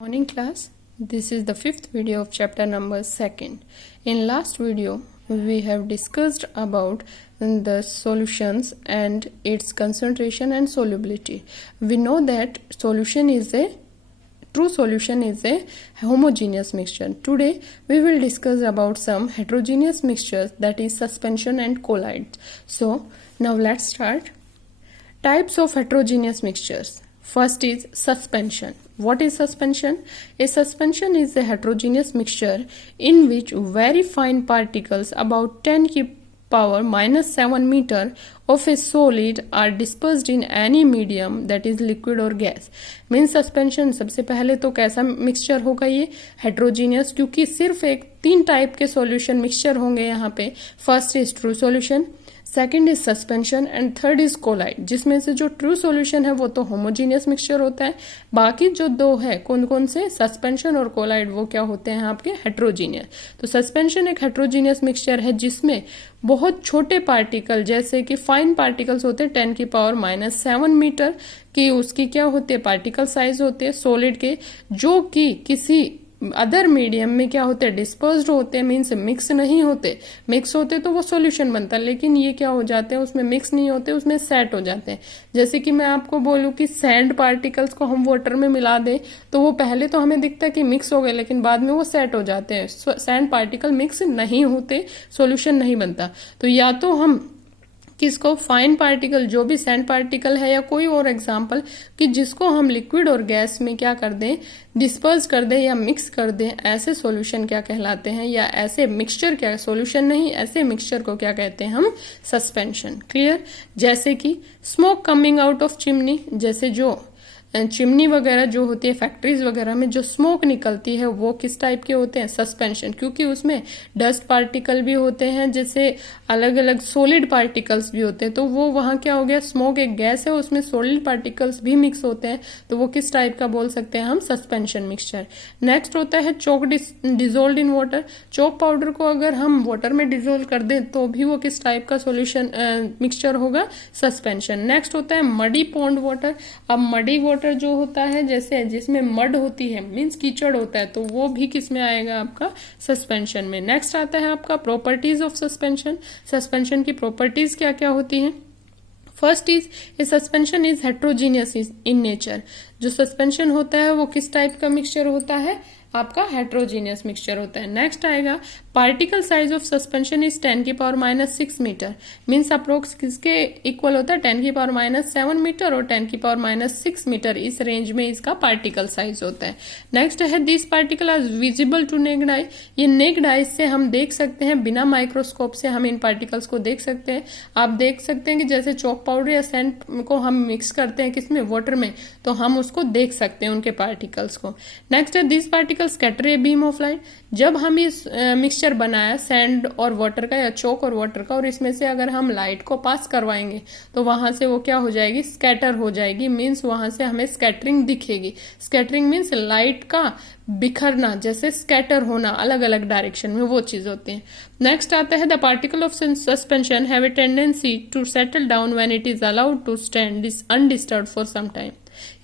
Morning class, this is the fifth video of chapter number 2. In last video, we have discussed about the solutions and its concentration and solubility. We know that true solution is a homogeneous mixture. Today, we will discuss about some heterogeneous mixtures, that is suspension and colloids. So, now let's start. Types of heterogeneous mixtures. First is suspension. What is suspension? A suspension is a heterogeneous mixture in which very fine particles about 10 की power -7 meter of a solid are dispersed in any medium, that is liquid or gas. Means suspension सबसे पहले तो कैसा mixture होगा ये heterogeneous, क्योंकि सिर्फ एक 3 टाइप के सॉल्यूशन मिक्सचर होंगे यहाँ पे. First is true solution, second is suspension and third is colloid. जिसमें से जो ट्रू सॉल्यूशन है वो तो होमोजीनियस मिक्सचर होता है, बाकी जो दो है कौन कौन से सस्पेंशन और कोलाइड वो क्या होते हैं आपके हेट्रोजीनियस. तो सस्पेंशन एक हेट्रोजीनियस मिक्सचर है जिसमें बहुत छोटे पार्टिकल जैसे कि फाइन पार्टिकल्स होते हैं 10 की पावर -7 मीटर की उसकी क्या होते हैं पार्टिकल साइज होते हैं सॉलिड के, जो कि किसी अदर मीडियम में क्या होते हैं डिस्पर्स्ड होते हैं. मीन्स मिक्स नहीं होते. मिक्स होते तो वो सॉल्यूशन बनता है, लेकिन ये क्या हो जाते हैं उसमें मिक्स नहीं होते, उसमें सेट हो जाते हैं. जैसे कि मैं आपको बोलूं कि सैंड पार्टिकल्स को हम वाटर में मिला दें तो वो पहले तो हमें दिखता है कि मिक्स हो गए, लेकिन बाद में वो सेट हो जाते हैं. सैंड पार्टिकल मिक्स नहीं होते, सॉल्यूशन नहीं बनता. तो या तो हम किसको फाइन पार्टिकल जो भी सैंड पार्टिकल है या कोई और एग्जाम्पल कि जिसको हम लिक्विड और गैस में क्या कर दें डिस्पर्स कर दें या मिक्स कर दें, ऐसे सॉल्यूशन क्या कहलाते हैं, या ऐसे मिक्सचर क्या, सॉल्यूशन नहीं, ऐसे मिक्सचर को क्या कहते हैं हम सस्पेंशन. क्लियर. जैसे कि smoke coming out of chimney, जैसे जो चिमनी वगैरह जो होती है फैक्ट्रीज वगैरह में जो स्मोक निकलती है वो किस टाइप के होते हैं सस्पेंशन, क्योंकि उसमें डस्ट पार्टिकल भी होते हैं, जैसे अलग अलग सॉलिड पार्टिकल्स भी होते हैं. तो वो वहां क्या हो गया, स्मोक एक गैस है उसमें सॉलिड पार्टिकल्स भी मिक्स होते हैं, तो वो किस टाइप का बोल सकते हैं हम सस्पेंशन मिक्सचर. नेक्स्ट होता है chalk dissolve in water. Chalk powder को अगर हम वाटर में डिजोल्व कर दें तो भी वो किस टाइप का सॉल्यूशन मिक्सचर होगा सस्पेंशन. नेक्स्ट होता है मडी पॉन्ड वाटर. अब मडी वाटर जो होता है जैसे जिसमें मड होती है मींस कीचड़ होता है, तो वो भी किस में आएगा आपका सस्पेंशन में. नेक्स्ट आता है आपका प्रॉपर्टीज ऑफ सस्पेंशन. सस्पेंशन की प्रॉपर्टीज क्या क्या होती हैं. First is a suspension is heterogeneous in nature. जो सस्पेंशन होता है वो किस टाइप का मिक्सचर होता है आपका हेट्रोजीनियस मिक्सचर होता है. नेक्स्ट आएगा particle size of suspension is 10 की पावर -6 मीटर. मीन्स अप्रोक्स किसके इक्वल होता है 10 की पावर -7 मीटर और 10 की पावर -6 मीटर, इस रेंज में इसका पार्टिकल साइज होता है. नेक्स्ट है this particle are visible to naked eye. ये नेक्ड आई से हम देख सकते हैं, बिना माइक्रोस्कोप से हम इन पार्टिकल्स को देख सकते हैं. आप देख सकते हैं कि जैसे चॉक पाउडर या सैंड को हम मिक्स करते हैं किसमें वाटर में, तो हम उसको देख सकते हैं उनके पार्टिकल्स को. नेक्स्ट है this particle scatter a beam of light. जब हम इस मिक्सचर बनाया सैंड और वाटर का या चोक और वाटर का, और इसमें से अगर हम लाइट को पास करवाएंगे तो वहां से वो क्या हो जाएगी स्कैटर हो जाएगी. मीन्स वहां से हमें स्कैटरिंग दिखेगी. स्कैटरिंग मीन्स लाइट का बिखरना, जैसे स्कैटर होना अलग अलग डायरेक्शन में, वो चीज होती है. नेक्स्ट आता है the particle of suspension have a tendency to settle down when it is allowed to stand undisturbed for some time.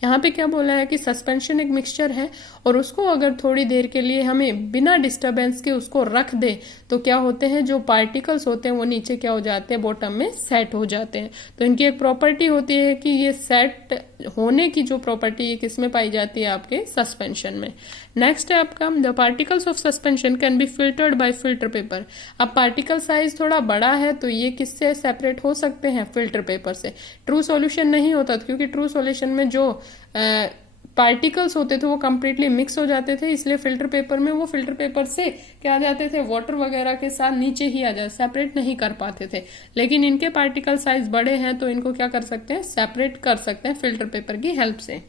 यहाँ पे क्या बोला है कि सस्पेंशन एक मिक्सचर है और उसको अगर थोड़ी देर के लिए हमें बिना डिस्टरबेंस के उसको रख दे तो क्या होते हैं जो पार्टिकल्स होते हैं वो नीचे क्या हो जाते हैं बॉटम में सेट हो जाते हैं. तो इनकी एक प्रॉपर्टी होती है कि ये सेट होने की जो प्रॉपर्टी ये किसमें पाई जाती है आपके सस्पेंशन में. नेक्स्ट है आपका the particles of suspension can be filtered by filter paper. अब पार्टिकल साइज थोड़ा बड़ा है तो ये किससे सेपरेट हो सकते हैं फिल्टर पेपर से. ट्रू सॉल्यूशन नहीं होता क्योंकि ट्रू सॉल्यूशन में जो पार्टिकल्स होते थे वो कंप्लीटली मिक्स हो जाते थे, इसलिए फिल्टर पेपर में वो फिल्टर पेपर से क्या आ जाते थे वाटर वगैरह के साथ नीचे ही आ जाते, सेपरेट नहीं कर पाते थे. लेकिन इनके पार्टिकल साइज बड़े हैं तो इनको क्या कर सकते हैं सेपरेट कर सकते हैं फिल्टर पेपर की हेल्प से.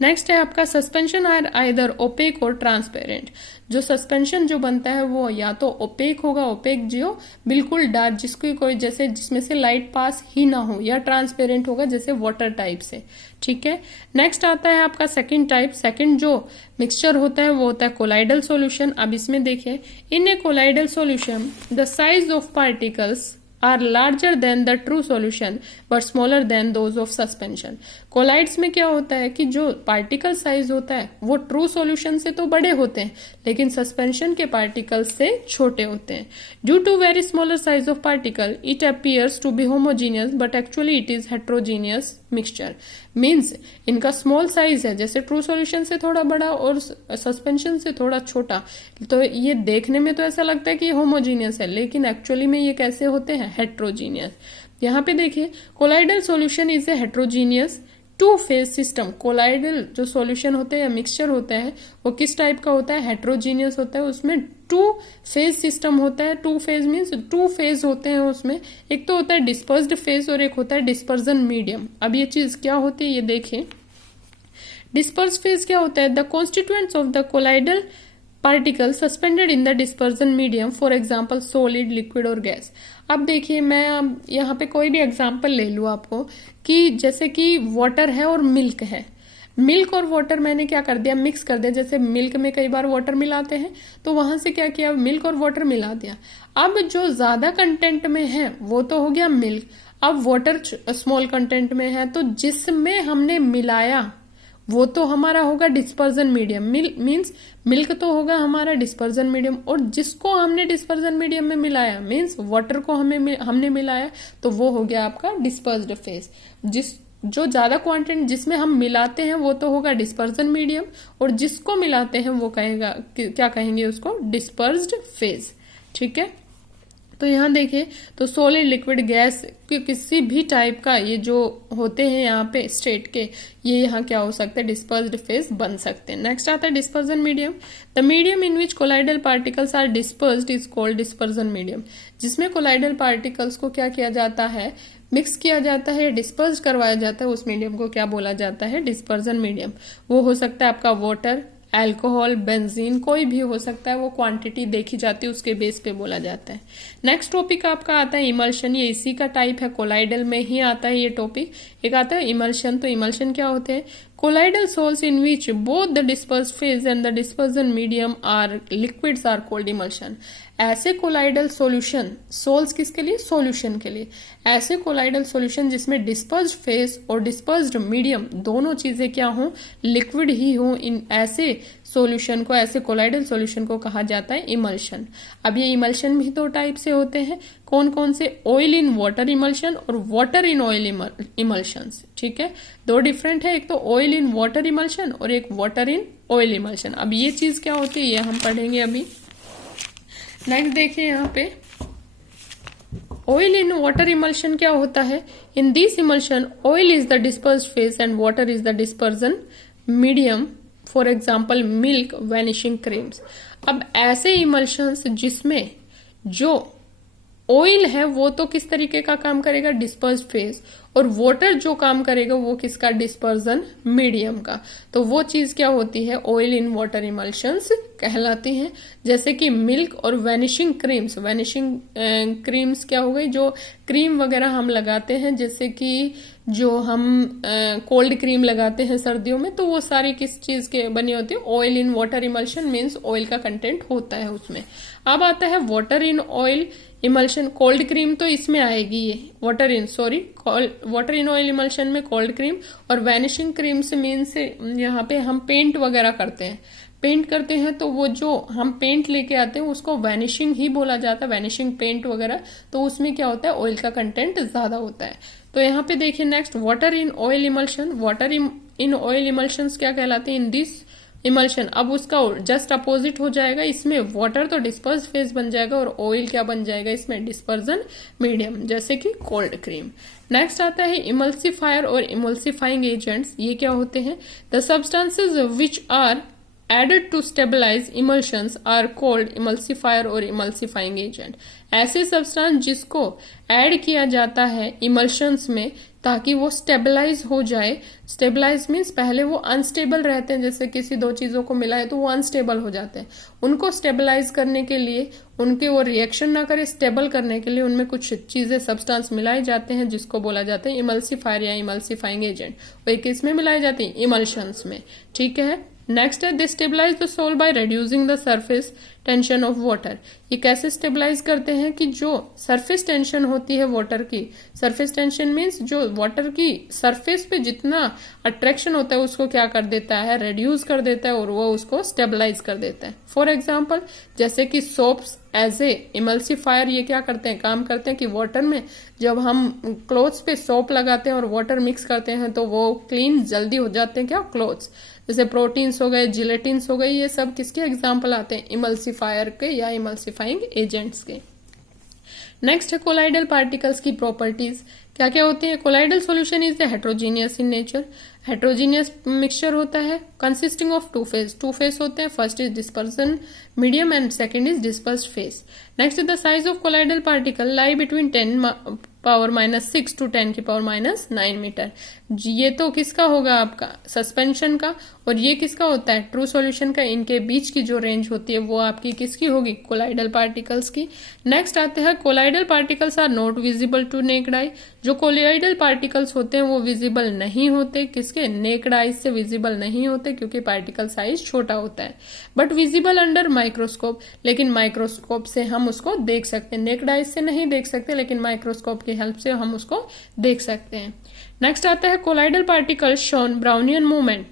नेक्स्ट है आपका सस्पेंशन आर आइदर ओपेक और ट्रांसपेरेंट. जो सस्पेंशन जो बनता है वो या तो ओपेक होगा, ओपेक जो बिल्कुल डार्क जिसकी कोई जैसे जिसमें से लाइट पास ही ना हो, या ट्रांसपेरेंट होगा जैसे वाटर टाइप से. ठीक है. नेक्स्ट आता है आपका सेकंड टाइप. सेकंड जो मिक्सचर होता है वो होता है कोलाइडल सॉल्यूशन. अब इसमें देखिए in a colloidal solution the size of particles are larger than the true solution but smaller than those of suspension. Colloids में क्या होता है कि जो पार्टिकल साइज होता है वो ट्रू सॉल्यूशन से तो बड़े होते हैं लेकिन सस्पेंशन के पार्टिकल से छोटे होते हैं. Due to very smaller size of particle it appears to be homogeneous but actually it is heterogeneous mixture. Means इनका स्मॉल साइज है, जैसे ट्रू सॉल्यूशन से थोड़ा बड़ा और सस्पेंशन से थोड़ा छोटा, तो ये देखने में तो ऐसा लगता है कि होमोजीनियस है लेकिन एक्चुअली में ये कैसे होते हैं, हेट्रोजीनियस. यहाँ पे देखिए colloidal solution is a heterogeneous two phase system. Colloidal जो सॉल्यूशन होते हैं या मिक्सचर होता है वो किस टाइप का होता है, हेट्रोजीनियस होता है. उसमें टू फेज सिस्टम होता है. Two phase means to phase होते हैं उसमें. एक तो होता है डिस्पर्स्ड फेज और एक होता है डिस्पर्जन मीडियम. अब ये चीज क्या होती है ये देखें. डिस्पर्स फेज क्या होता है, the constituents of the colloidal particle suspended in the dispersion medium, for example solid, liquid और गैस. अब देखिए मैं अब यहाँ पे कोई भी एग्जाम्पल ले लूँ आपको कि जैसे कि वाटर है और मिल्क है. मिल्क और वाटर मैंने क्या कर दिया, मिक्स कर दिया. जैसे मिल्क में कई बार वाटर मिलाते हैं तो वहां से क्या किया, मिल्क और वाटर मिला दिया. अब जो ज्यादा कंटेंट में है वो तो हो गया मिल्क. अब वाटर स्मॉल कंटेंट में है तो जिसमें हमने मिलाया वो तो हमारा होगा डिस्पर्जन मीडियम. मीन्स मिल्क तो होगा हमारा डिस्पर्जन मीडियम और जिसको हमने डिस्पर्जन मीडियम में मिलाया मीन्स वाटर को हमने मिलाया तो वो हो गया आपका डिस्पर्स्ड फेज. जो ज्यादा क्वांटिटी जिसमें हम मिलाते हैं वो तो होगा डिस्पर्जन मीडियम और जिसको मिलाते हैं वो कहेगा क्या कहेंगे उसको, डिस्पर्स्ड फेज. ठीक है. तो यहाँ देखिए तो सॉलिड, लिक्विड, गैस किसी भी टाइप का ये जो होते हैं यहाँ पे स्टेट के, ये यहाँ क्या हो सकता है, डिस्पर्स्ड फेज बन सकते हैं. नेक्स्ट आता है dispersion medium. The medium in which colloidal particles are dispersed is called dispersion medium. जिसमें कोलाइडल पार्टिकल्स को क्या किया जाता है, मिक्स किया जाता है, डिस्पर्स करवाया जाता है, उस मीडियम को क्या बोला जाता है, डिस्पर्जन मीडियम. वो हो सकता है आपका वाटर, अल्कोहल, बेंजीन, कोई भी हो सकता है. वो क्वांटिटी देखी जाती है उसके बेस पे बोला जाता है. नेक्स्ट टॉपिक आपका आता है इमल्शन. ये इसी का टाइप है, कोलाइडल में ही आता है ये टॉपिक. एक आता है इमल्शन. तो इमल्शन क्या होते हैं, colloidal sols in which both the disperse phase and the dispersion medium are liquids are called emulsion. ऐसे कोलाइडल सॉल्यूशन, सोल्स किसके लिए, सॉल्यूशन के लिए. ऐसे कोलाइडल सॉल्यूशन जिसमें डिस्पर्स्ड फेज और डिस्पर्स्ड मीडियम दोनों चीजें क्या हो, लिक्विड ही हो, इन ऐसे सॉल्यूशन को, ऐसे कोलाइडल सॉल्यूशन को कहा जाता है इमल्शन. अब ये इमल्शन भी दो टाइप से होते हैं. कौन कौन से, ऑयल इन वाटर इमल्शन और वाटर इन ऑयल इमल्शन. ठीक है, दो डिफरेंट है. एक तो ऑयल इन वाटर इमल्शन और एक वाटर इन ऑयल इमल्शन. अब ये चीज क्या होती है ये हम पढ़ेंगे अभी. नेक्स्ट देखिए यहाँ पे ऑयल इन वाटर इमल्शन क्या होता है. In this emulsion oil is the dispersed phase and water is the dispersion medium, for example milk, vanishing creams. अब ऐसे इमल्शंस जिसमें जो ऑयल है वो तो किस तरीके का काम करेगा, डिस्पर्स्ड फेज, और वाटर जो काम करेगा वो किसका, डिस्पर्जन मीडियम का. तो वो चीज क्या होती है, ऑयल इन वाटर इमल्शंस कहलाती हैं. जैसे कि मिल्क और वैनिशिंग क्रीम्स. वैनिशिंग क्रीम्स क्या हो गई, जो क्रीम वगैरह हम लगाते हैं, जैसे कि जो हम कोल्ड क्रीम लगाते हैं सर्दियों में, तो वो सारी किस चीज के बनी होती है, oil in water emulsion. Means oil का कंटेंट होता है उसमें. अब आता है water in oil emulsion. Cold cream तो इसमें आएगी, ये वाटर इन ऑयल इमल्शन में कोल्ड क्रीम. और वैनिशिंग क्रीम से मीन्स यहाँ पे हम पेंट वगैरह करते हैं तो वो जो हम पेंट लेके आते हैं उसको वैनिशिंग ही बोला जाता है, वैनिशिंग पेंट वगैरह. तो उसमें क्या होता है, ऑयल का कंटेंट ज्यादा होता है. तो यहाँ पे देखिए next water in oil emulsion. Water in oil emulsions क्या कहलाते हैं, इन दिस इमल्शन. अब उसका जस्ट अपोजिट हो जाएगा, इसमें वाटर तो डिस्पर्स फेज बन जाएगा और ऑयल क्या बन जाएगा, इसमें डिस्पर्जन मीडियम, जैसे कि कोल्ड क्रीम. नेक्स्ट आता है इमल्सिफायर और इमल्सिफाइंग एजेंट्स. ये क्या होते हैं, the substances which are added to stabilize emulsions are called emulsifier और emulsifying agent. ऐसे सब्सटेंस जिसको ऐड किया जाता है इमल्शंस में ताकि वो स्टेबलाइज हो जाए. स्टेबलाइज मीन्स पहले वो अनस्टेबल रहते हैं, जैसे किसी दो चीजों को मिलाए तो वो अनस्टेबल हो जाते हैं. उनको स्टेबलाइज करने के लिए, उनके वो रिएक्शन ना करे, स्टेबल करने के लिए उनमें कुछ चीजें, सब्सटेंस मिलाए जाते हैं जिसको बोला जाता है इमल्सिफायर या इमल्सिफाइंग एजेंट. वो किस में मिलाए जाते हैं, इमल्शंस में. ठीक है. नेक्स्ट है they stabilise the sol by reducing the surface tension of water. ये कैसे स्टेबलाइज करते हैं कि जो सरफेस टेंशन होती है वाटर की, सरफेस टेंशन मीन्स जो वाटर की सरफेस पे जितना अट्रैक्शन होता है उसको क्या कर देता है, रिड्यूस कर देता है और वो उसको स्टेबलाइज कर देता है। फॉर एग्जाम्पल जैसे कि सोप्स एज ए इमल्सिफायर ये क्या करते हैं, काम करते हैं कि वाटर में जब हम क्लोथ्स पे सोप लगाते हैं और वाटर मिक्स करते हैं तो वो क्लीन जल्दी हो जाते हैं क्या, क्लोथ्स। जैसे प्रोटीन्स हो गए, जिलेटिन्स हो गए, ये सब किसके एग्जाम्पल आते हैं, इमल्सिफायर के या इमल्सिफाइंग एजेंट्स के। नेक्स्ट है कोलाइडल पार्टिकल्स की प्रॉपर्टीज क्या क्या होती है। Colloidal solution is the heterogeneous in nature. Heterogeneous mixture होता है कंसिस्टिंग ऑफ टू फेज होते हैं। First is dispersion medium and second is dispersed phase. Next is the size of colloidal particle lie between 10⁻⁻⁶ to 10⁻⁹ metre. ये तो किसका होगा, आपका suspension का, और ये किसका होता है, ट्रू सॉल्यूशन का। इनके बीच की जो रेंज होती है वो आपकी किसकी होगी, कोलाइडल पार्टिकल्स की। नेक्स्ट आते हैं colloidal particles are not visible to naked eye. जो कोलाइडल पार्टिकल्स होते हैं वो विजिबल नहीं होते, किसके, नेक्ड आई से विजिबल नहीं होते क्योंकि पार्टिकल साइज छोटा होता है। बट विजिबल अंडर माइक्रोस्कोप, लेकिन माइक्रोस्कोप से हम उसको देख सकते हैं। नेक्ड आई से नहीं देख सकते लेकिन माइक्रोस्कोप की हेल्प से हम उसको देख सकते हैं। नेक्स्ट आता है colloidal particle shown Brownian movement.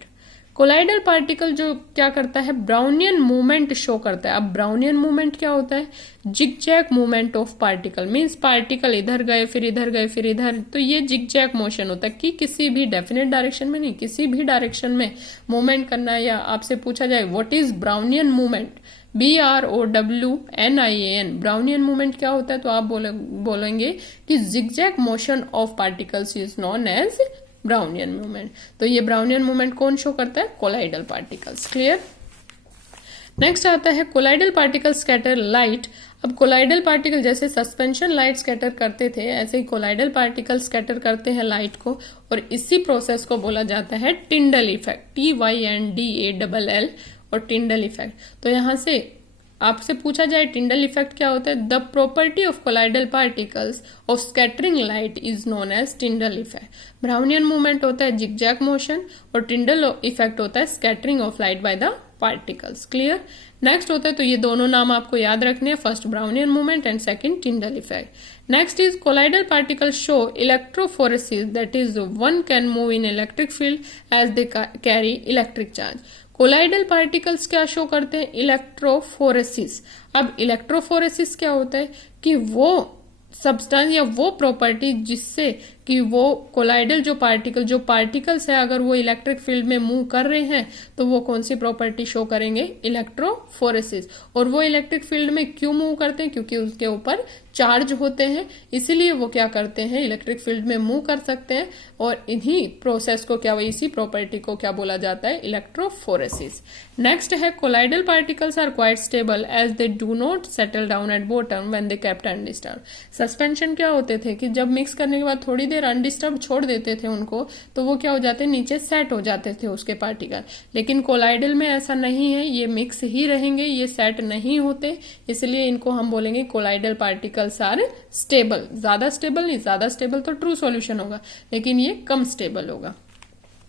Colloidal particle जो क्या करता है, ब्राउनियन मूवमेंट शो करता है। अब ब्राउनियन मूवमेंट क्या होता है, zigzag movement of particle, means particle इधर गए फिर इधर गए फिर इधर, तो ये जिगजैग मोशन होता है कि किसी भी डेफिनेट डायरेक्शन में नहीं, किसी भी डायरेक्शन में मूवमेंट करना है। या आपसे पूछा जाए what is Brownian movement, BROWNIAN, Brownian movement क्या होता है, तो आप बोलेंगे कि zigzag motion of particles is known as Brownian movement. तो ये ब्राउनियन मूवमेंट कौन शो करता है, कोलाइडल पार्टिकल्स। क्लियर। नेक्स्ट आता है कोलाइडल पार्टिकल स्कैटर लाइट। अब कोलाइडल पार्टिकल जैसे सस्पेंशन लाइट स्कैटर करते थे ऐसे ही कोलाइडल पार्टिकल स्कैटर करते हैं लाइट को, और इसी प्रोसेस को बोला जाता है टिंडल इफेक्ट, TYNDALL, और टिंडल इफेक्ट। तो यहां से आपसे पूछा जाए टिंडल इफेक्ट क्या होता है, the property of colloidal particles of scattering light is known as Tyndall effect. Brownian movement होता है जिगजैग मोशन और टिंडल इफेक्ट होता है scattering of light by the particles. Clear. Next होता है, तो ये दोनों नाम आपको याद रखने हैं, first Brownian movement and second Tyndall effect. Next is colloidal particles show electrophoresis, that is one can move in electric field as they carry electric charge. Colloidal particles क्या शो करते हैं, इलेक्ट्रोफोरेसिस। अब इलेक्ट्रोफोरेसिस क्या होता है कि वो substance या वो प्रॉपर्टी जिससे कि वो कोलाइडल जो पार्टिकल्स है अगर वो इलेक्ट्रिक फील्ड में मूव कर रहे हैं तो वो कौन सी प्रॉपर्टी शो करेंगे, इलेक्ट्रोफोरेसिस। और वो इलेक्ट्रिक फील्ड में क्यों मूव करते हैं, क्योंकि उसके ऊपर चार्ज होते हैं, इसीलिए वो क्या करते हैं, इलेक्ट्रिक फील्ड में मूव कर सकते हैं। और इन्हीं प्रोसेस को क्या, इसी प्रॉपर्टी को क्या बोला जाता है, इलेक्ट्रोफोरेसिस। नेक्स्ट है colloidal particles are quite stable as they do not settle down at bottom when they kept undisturb. Suspension क्या होते थे कि जब मिक्स करने के बाद थोड़ी देर अनडिस्टर्ब छोड़ देते थे उनको, तो वो क्या हो जाते, नीचे सेट हो जाते थे उसके पार्टिकल। लेकिन कोलाइडल में ऐसा नहीं है, ये मिक्स ही रहेंगे, ये सेट नहीं होते, इसलिए इनको हम बोलेंगे कोलाइडल पार्टिकल्स आर स्टेबल। ज्यादा स्टेबल नहीं, ज्यादा स्टेबल तो ट्रू सॉल्यूशन होगा लेकिन ये कम स्टेबल होगा।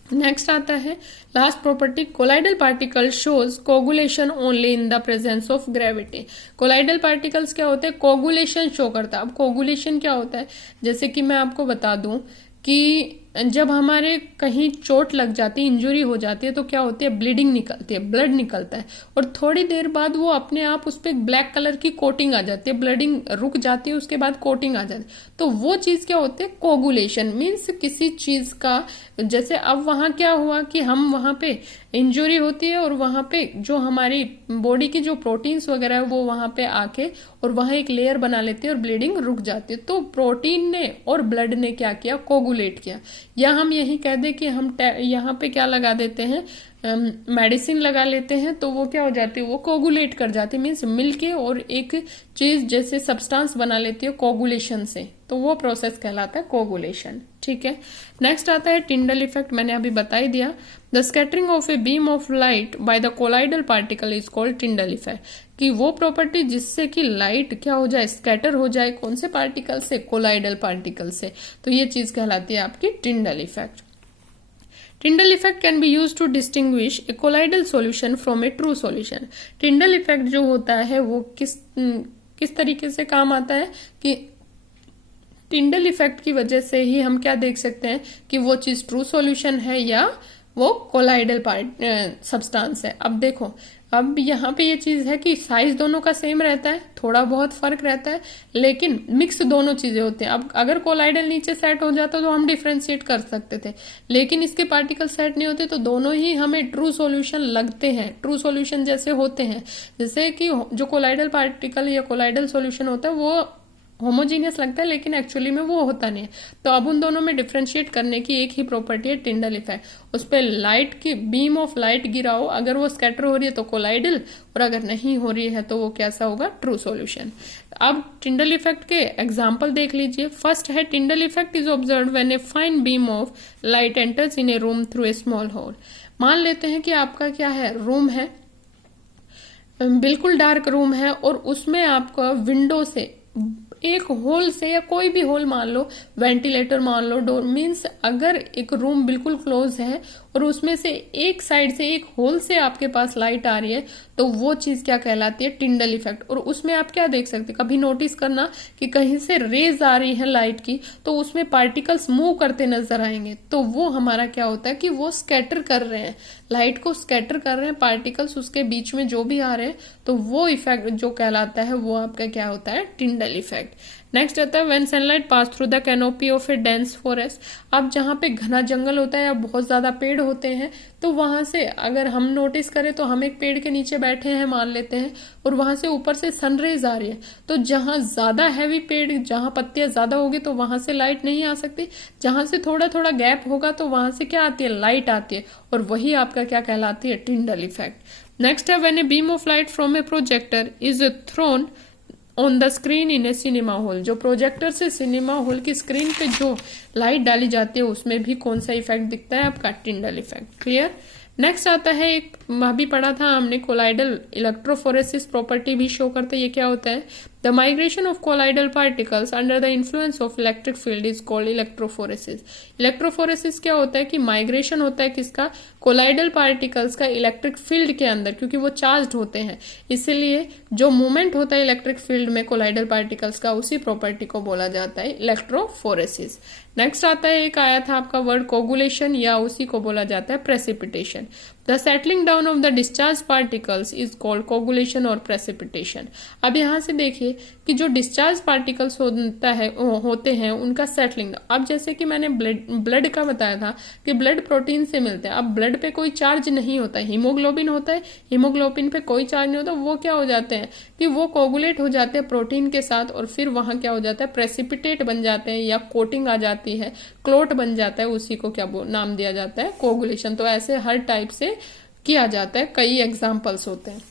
नेक्स्ट आता है last property, colloidal particle shows coagulation only in the presence of gravity. Colloidal particles क्या होते हैं, कोगुलेशन शो करता है। अब कोगुलेशन क्या होता है, जैसे कि मैं आपको बता दूं कि जब हमारे कहीं चोट लग जाती है, इंजुरी हो जाती है, तो क्या होती है, ब्लीडिंग निकलती है, ब्लड निकलता है, और थोड़ी देर बाद वो अपने आप उस पर ब्लैक कलर की कोटिंग आ जाती है, ब्लीडिंग रुक जाती है, उसके बाद कोटिंग आ जाती है। तो वो चीज क्या होती है, कोगुलेशन। मीन्स किसी चीज का, जैसे अब वहां क्या हुआ कि हम वहां पे इंजुरी होती है और वहां पे जो हमारी बॉडी की जो प्रोटीन्स वगैरह है वो वहां पे आके और वहां एक लेयर बना लेती है और ब्लीडिंग रुक जाती है। तो प्रोटीन ने और ब्लड ने क्या किया, कोगुलेट किया। या हम यही कह दे कि हम यहाँ पे क्या लगा देते हैं, मेडिसिन लगा लेते हैं, तो वो क्या हो जाती है, वो कोगुलेट कर जाती है, मीन्स मिलके और एक चीज जैसे सब्सटेंस बना लेती है कोगुलेशन से, तो वो प्रोसेस कहलाता है कोगुलेशन। ठीक है। नेक्स्ट आता है टिंडल इफेक्ट, मैंने अभी बता ही दिया। The scattering of a beam of light by the colloidal particle is called Tyndall effect, कि वो प्रॉपर्टी जिससे कि लाइट क्या हो जाए, स्कैटर हो जाए, कौन से पार्टिकल से, कोलाइडल पार्टिकल से, तो ये चीज कहलाती है आपकी Tyndall effect. Tyndall effect can be use to distinguish a colloidal solution from a true solution. Tyndall effect जो होता है वो किस तरीके से काम आता है कि टिंडल इफेक्ट की वजह से ही हम क्या देख सकते हैं कि वो चीज ट्रू सॉल्यूशन है या वो कोलाइडल सब्सटेंस है। अब देखो, अब यहाँ पे ये चीज है कि साइज दोनों का सेम रहता है, थोड़ा बहुत फर्क रहता है, लेकिन मिक्स दोनों चीजें होती हैं। अब अगर कोलाइडल नीचे सेट हो जाता तो हम डिफ्रेंशिएट कर सकते थे, लेकिन इसके पार्टिकल सेट नहीं होते तो दोनों ही हमें ट्रू सॉल्यूशन लगते हैं, ट्रू सॉल्यूशन जैसे होते हैं। जैसे कि जो कोलाइडल पार्टिकल या कोलाइडल सॉल्यूशन होता है वो होमोजीनियस लगता है, लेकिन एक्चुअली में वो होता नहीं है। तो अब उन दोनों में डिफ्रेंशिएट करने की एक ही प्रॉपर्टी है, टिंडल इफेक्ट। उस पर लाइट की बीम ऑफ लाइट गिराओ, अगर वो स्कैटर हो रही है तो कोलाइडल, और अगर नहीं हो रही है तो वो कैसा होगा, ट्रू सॉल्यूशन। अब टिंडल इफेक्ट के एग्जाम्पल देख लीजिए। फर्स्ट है, Tyndall effect is observe when a fine beam of light enters in a room through a small hole. मान लेते हैं कि आपका क्या है, रूम है, बिल्कुल डार्क रूम है, और उसमें आपका विंडो से एक होल से, या कोई भी होल मान लो, वेंटिलेटर मान लो, डोर, मीन्स अगर एक रूम बिल्कुल क्लोज है और उसमें से एक साइड से, एक होल से आपके पास लाइट आ रही है, तो वो चीज क्या कहलाती है, टिंडल इफेक्ट। और उसमें आप क्या देख सकते हैं, कभी नोटिस करना कि कहीं से रेज आ रही है लाइट की, तो उसमें पार्टिकल्स मूव करते नजर आएंगे, तो वो हमारा क्या होता है कि वो स्कैटर कर रहे हैं, लाइट को स्कैटर कर रहे हैं पार्टिकल्स उसके बीच में जो भी आ रहे हैं, तो वो इफेक्ट जो कहलाता है वो आपका क्या होता है, टिंडल इफेक्ट। नेक्स्ट आता है, when sunlight pass through the canopy of A dense forest. अब जहां पे घना जंगल होता है या बहुत ज्यादा पेड़ होते हैं, तो वहां से अगर हम नोटिस करें तो हम एक पेड़ के नीचे बैठे हैं मान लेते हैं, और वहां से ऊपर से सनरेज आ रही है, तो जहां ज्यादा हैवी पेड़, जहां पत्तियां ज्यादा होगी तो वहां से लाइट नहीं आ सकती, जहां से थोड़ा थोड़ा गैप होगा तो वहां से क्या आती है, लाइट आती है, और वही आपका क्या कहलाती है, टिंडल इफेक्ट। नेक्स्ट है, when a beam of light from A projector is throne on the screen in A cinema hall. जो प्रोजेक्टर से सिनेमा हॉल की स्क्रीन पे जो लाइट डाली जाती है उसमें भी कौन सा इफेक्ट दिखता है, आपका टिंडल इफेक्ट। क्लियर। नेक्स्ट आता है, एक अभी पढ़ा था हमने, कोलाइडल इलेक्ट्रोफोरेसिस प्रॉपर्टी भी शो करते हैं। ये क्या होता है, the migration of colloidal particles under the influence of electric field is called electrophoresis. Electrophoresis क्या होता है कि माइग्रेशन होता है किसका, कोलाइडल पार्टिकल्स का इलेक्ट्रिक फील्ड के अंदर, क्योंकि वो चार्ज होते हैं, इसलिए जो मूवमेंट होता है इलेक्ट्रिक फील्ड में कोलाइडल पार्टिकल्स का, उसी प्रॉपर्टी को बोला जाता है इलेक्ट्रोफोरेसिस। नेक्स्ट आता है, एक आया था आपका वर्ड कोगुलेशन, या उसी को बोला जाता है precipitation. The settling down of the discharge particles is called coagulation और प्रेसिपिटेशन। अब यहां से देखिए कि जो डिस्चार्ज पार्टिकल्स होते हैं उनका सेटलिंग, अब जैसे कि मैंने ब्लड का बताया था कि ब्लड प्रोटीन से मिलते हैं। अब ब्लड पे कोई चार्ज नहीं होता है, हीमोग्लोबिन होता है, हीमोग्लोबिन पे कोई चार्ज नहीं होता, वो क्या हो जाते हैं कि वो कोगुलेट हो जाते हैं प्रोटीन के साथ, और फिर वहां क्या हो जाता है, प्रेसिपिटेट बन जाते हैं, या कोटिंग आ जाती है, क्लोट बन जाता है, उसी को क्या नाम दिया जाता है, कोगुलेशन। तो ऐसे हर टाइप से किया जाता है, कई एग्जाम्पल्स होते हैं।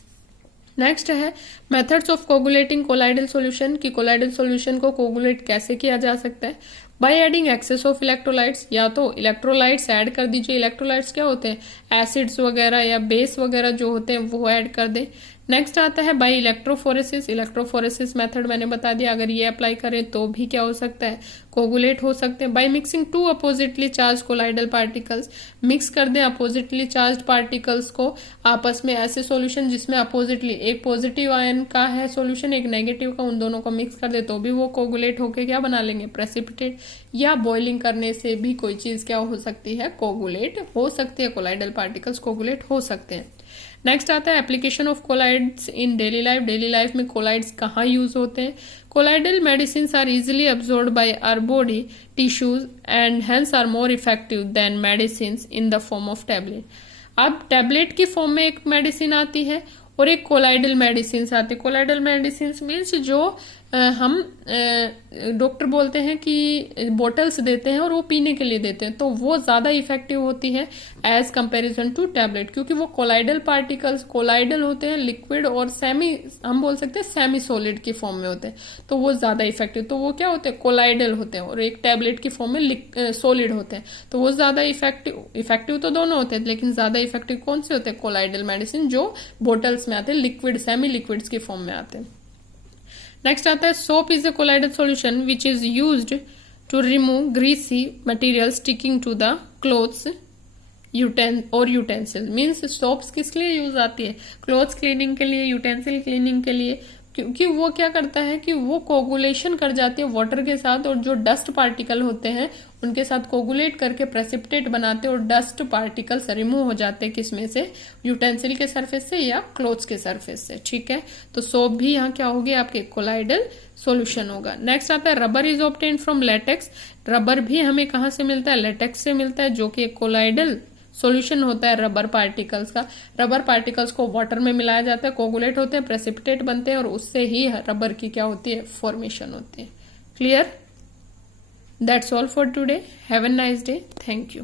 नेक्स्ट है, methods of coagulating colloidal solution, कि कोलाइडल सॉल्यूशन को कोगुलेट कैसे किया जा सकता है, by adding excess of electrolytes. या तो इलेक्ट्रोलाइट्स ऐड कर दीजिए, इलेक्ट्रोलाइट्स क्या होते हैं, एसिड्स वगैरह या बेस वगैरह जो होते हैं वो ऐड कर दें। नेक्स्ट आता है बाय इलेक्ट्रोफोरेसिस। इलेक्ट्रोफोरेसिस मेथड मैंने बता दिया, अगर ये अप्लाई करें तो भी क्या हो सकता है, कोगुलेट हो सकते हैं। By mixing two oppositely charge colloidal particles, mix कर दें अपोजिटली चार्ज पार्टिकल्स को आपस में, ऐसे सॉल्यूशन जिसमें अपोजिटली, एक पॉजिटिव आयन का है सॉल्यूशन, एक नेगेटिव का, उन दोनों को मिक्स कर दे तो भी वो कोगुलेट होके क्या बना लेंगे, प्रेसिपिटेट। या बॉइलिंग करने से भी कोई चीज क्या हो सकती है, कोगुलेट हो सकती है, कोलाइडल पार्टिकल्स कोगुलेट हो सकते हैं। नेक्स्ट आता है application of colloids in daily life. Daily life में कोलाइड्स कहाँ यूज होते हैं, colloidal medicine are easily absorbed by our body tissues and hence are more effective than medicine in the form of tablet. अब tablet की form में एक medicine आती है और एक कोलाइडल मेडिसिन आती है। कोलाइडल मेडिसिन मीन्स जो हम डॉक्टर बोलते हैं कि बोटल्स देते हैं और वो पीने के लिए देते हैं, तो वो ज्यादा इफेक्टिव होती है एज कंपैरिजन टू टैबलेट, क्योंकि वो कोलाइडल पार्टिकल्स कोलाइडल होते हैं, लिक्विड और सेमी, हम बोल सकते हैं सेमी सॉलिड की फॉर्म में होते हैं, तो वो ज्यादा इफेक्टिव, तो वो क्या होते हैं, कोलाइडल होते हैं, और एक टैबलेट की फॉर्म में सॉलिड होते हैं, तो वो ज्यादा इफेक्टिव तो दोनों होते हैं, लेकिन ज्यादा इफेक्टिव कौन से होते हैं, कोलाइडल मेडिसिन, जो बोटल्स में आते हैं, लिक्विड सेमी लिक्विड्स की फॉर्म में आते हैं। नेक्स्ट आता है soap is a colloidal solution which is used to remove greasy material sticking to the clothes utensil means soaps किस लिए यूज आती है, क्लोथ्स क्लीनिंग के लिए, यूटेंसिल क्लीनिंग के लिए, क्योंकि वो क्या करता है कि वो कोगुलेशन कर जाती है वाटर के साथ और जो डस्ट पार्टिकल होते हैं उनके साथ कोगुलेट करके प्रेसिपिटेट बनाते हैं और डस्ट पार्टिकल्स रिमूव हो जाते हैं किसमें से, यूटेंसिल के सरफेस से या क्लोथ्स के सरफेस से। ठीक है, तो सोप भी यहाँ क्या होगी आपके कोलाइडल सॉल्यूशन होगा। नेक्स्ट आता है rubber is obtained from latex. Rubber भी हमें कहाँ से मिलता है, लेटेक्स से मिलता है, जो कि एक कोलाइडल सॉल्यूशन होता है रबर पार्टिकल्स का। रबर पार्टिकल्स को वाटर में मिलाया जाता है, कोगुलेट होते हैं, प्रेसिपिटेट बनते हैं और उससे ही रबर की क्या होती है, फॉर्मेशन होती है। Clear? That's all for today. Have a nice day. Thank you.